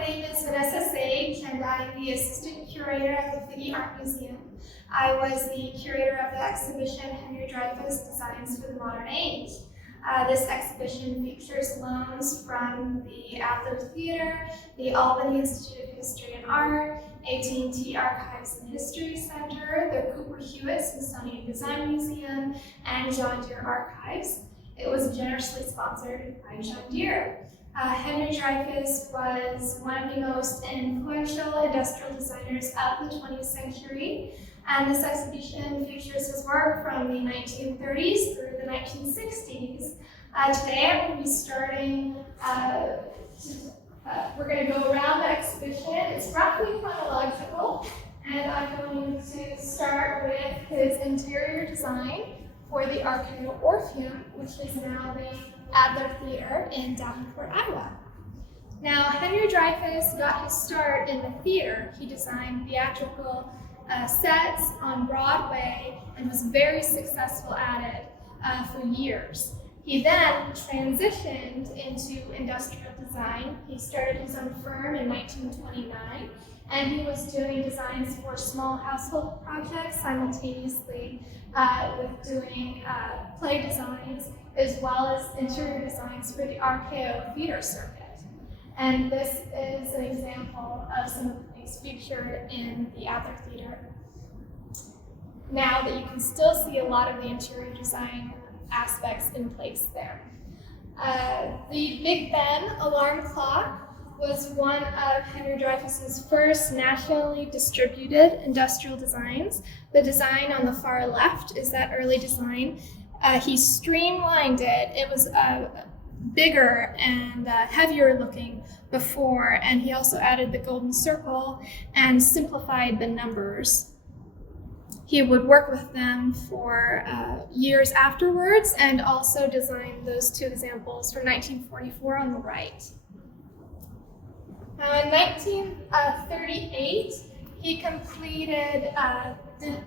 my name is Vanessa and I'm the assistant curator at the Figge Art Museum. I was the curator of the exhibition Henry Dreyfuss Designs for the Modern Age. This exhibition features loans from the Adler Theater, the Albany Institute of History and Art, AT&T Archives and History Center, the Hewitt Smithsonian Design Museum, and John Deere Archives. It was generously sponsored by John Deere. Henry Dreyfuss was one of the most influential industrial designers of the 20th century, and this exhibition features his work from the 1930s through the 1960s. Today I'm going to be starting, we're going to go around the exhibition. It's roughly chronological, and I'm going to start with his interior design for the Arcade Orpheum, which is now the Adler Theater in Davenport, Iowa. Now, Henry Dreyfuss got his start in the theater. He designed theatrical sets on Broadway and was very successful at it for years. He then transitioned into industrial design. He started his own firm in 1929, and he was doing designs for small household projects simultaneously with doing play designs as well as interior designs for the RKO theater circuit. And this is an example of some of the things featured in the Adler Theater. Now that you can still see a lot of the interior design aspects in place there. The Big Ben alarm clock was one of Henry Dreyfuss's first nationally distributed industrial designs. The design on the far left is that early design. He streamlined it. It was bigger and heavier looking before, and he also added the golden circle and simplified the numbers. He would work with them for years afterwards and also designed those two examples from 1944 on the right. Now in 1938, he completed the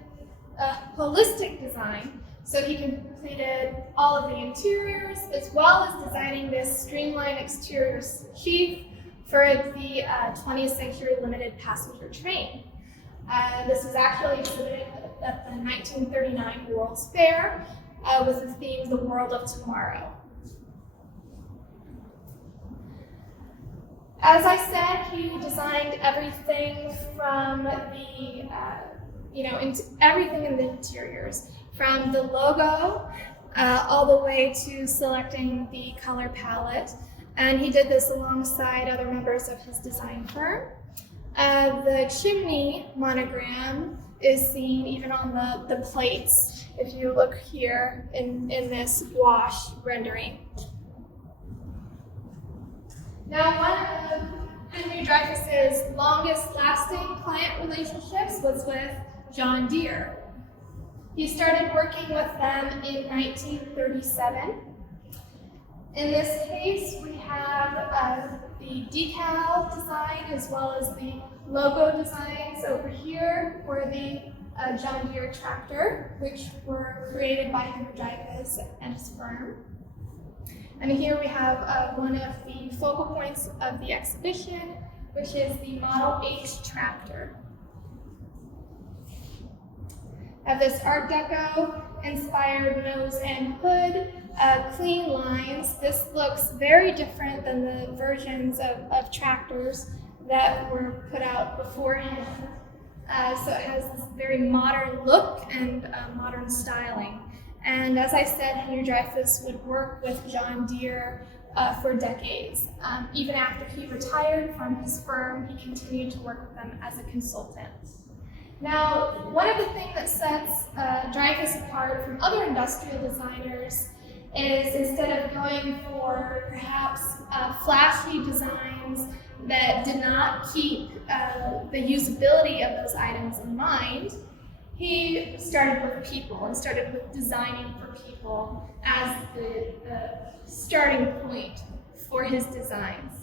holistic design. So he completed all of the interiors as well as designing this streamlined exterior sheath for the 20th century limited passenger train. This was actually exhibited at the 1939 World's Fair with the theme The World of Tomorrow. As I said, he designed everything from the, everything in the interiors, from the logo all the way to selecting the color palette. And he did this alongside other members of his design firm. The chimney monogram is seen even on the plates, if you look here in this wash rendering. Now, one of Henry Dreyfuss's longest lasting client relationships was with John Deere. He started working with them in 1937. In this case, we have the decal design as well as the logo designs over here for the John Deere tractor, which were created by Henry Dreyfuss and his firm. And here we have one of the focal points of the exhibition, which is the Model H tractor. Of this Art Deco inspired nose and hood, clean lines. This looks very different than the versions of tractors that were put out beforehand. So it has this very modern look and modern styling. And as I said, Henry Dreyfuss would work with John Deere for decades. Even after he retired from his firm, he continued to work with them as a consultant. Now, one of the things that sets Dreyfuss apart from other industrial designers is instead of going for perhaps flashy designs that did not keep the usability of those items in mind, he started with people and started with designing for people as the starting point for his designs.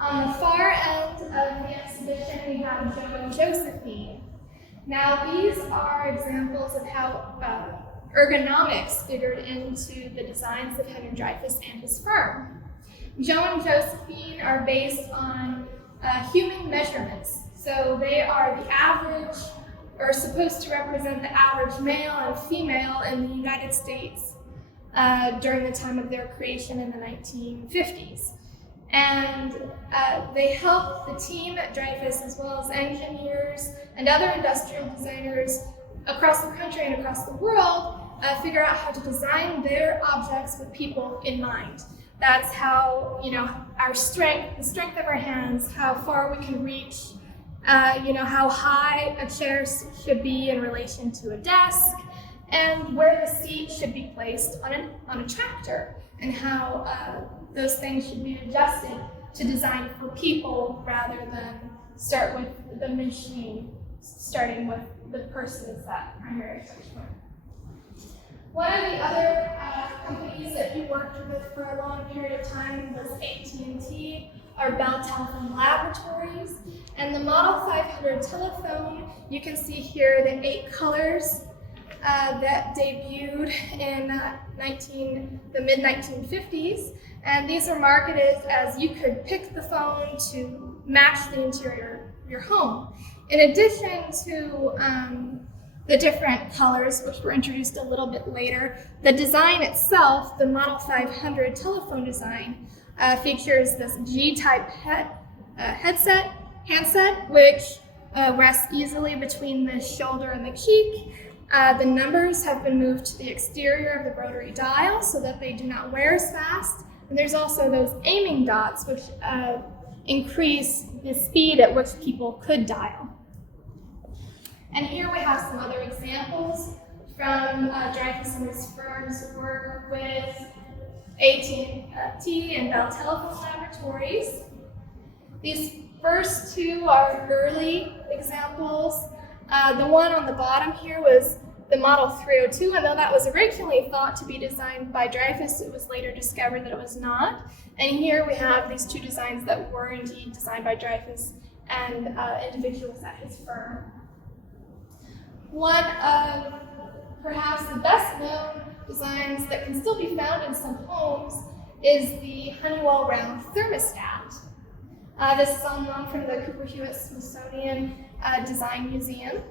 On the far end of the exhibition, we have Joe and Josephine. Now, these are examples of how ergonomics figured into the designs of Henry Dreyfuss and his firm. Joe and Josephine are based on human measurements. So they are the average, or supposed to represent the average male and female in the United States during the time of their creation in the 1950s. And they help the team at Dreyfuss, as well as engineers and other industrial designers across the country and across the world, figure out how to design their objects with people in mind. That's how, our strength, the strength of our hands, how far we can reach, how high a chair should be in relation to a desk, and where the seat should be placed on a tractor, and how those things should be adjusted to design for people rather than start with the machine, starting with the person as that primary touch point. One of the other companies that he worked with for a long period of time was AT&T, or Bell Telephone Laboratories. And the Model 500 telephone, you can see here the 8 colors that debuted in the mid-1950s. And these are marketed as you could pick the phone to match the interior of your home. In addition to the different colors, which were introduced a little bit later, the design itself, the Model 500 telephone design, features this G-type handset, which rests easily between the shoulder and the cheek. The numbers have been moved to the exterior of the rotary dial so that they do not wear as fast. And there's also those aiming dots, which increase the speed at which people could dial. And here we have some other examples from Dreyfuss and his firm's work with AT&T and Bell Telephone Laboratories. These first two are early examples. The one on the bottom here was the Model 302, and though that was originally thought to be designed by Dreyfuss, it was later discovered that it was not. And here we have these two designs that were indeed designed by Dreyfuss and individuals at his firm. One of perhaps the best known designs that can still be found in some homes is the Honeywell round thermostat. This is on loan from the Hewitt Smithsonian Design Museum.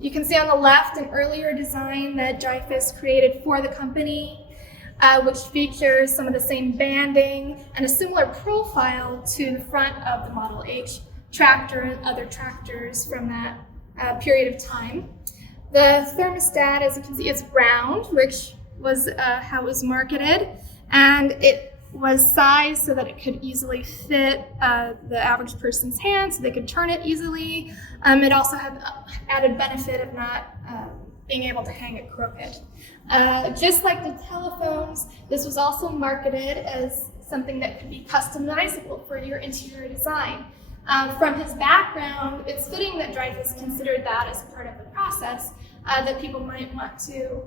You can see on the left an earlier design that Dreyfuss created for the company, which features some of the same banding and a similar profile to the front of the Model H tractor and other tractors from that period of time. The thermostat, as you can see, is round, which was how it was marketed, and it was sized so that it could easily fit the average person's hand, so they could turn it easily. It also had the added benefit of not being able to hang it crooked. Just like the telephones, this was also marketed as something that could be customizable for your interior design. From his background, it's fitting that Dreyfuss considered that as part of the process, that people might want to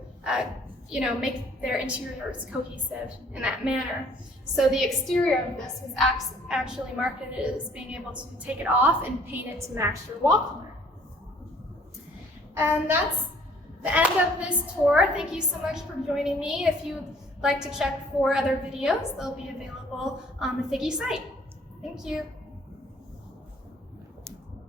make their interiors cohesive in that manner. So the exterior of this was actually marketed as being able to take it off and paint it to match your wall color. And that's the end of this tour. Thank you so much for joining me. If you'd like to check for other videos, they'll be available on the Figge site. Thank you.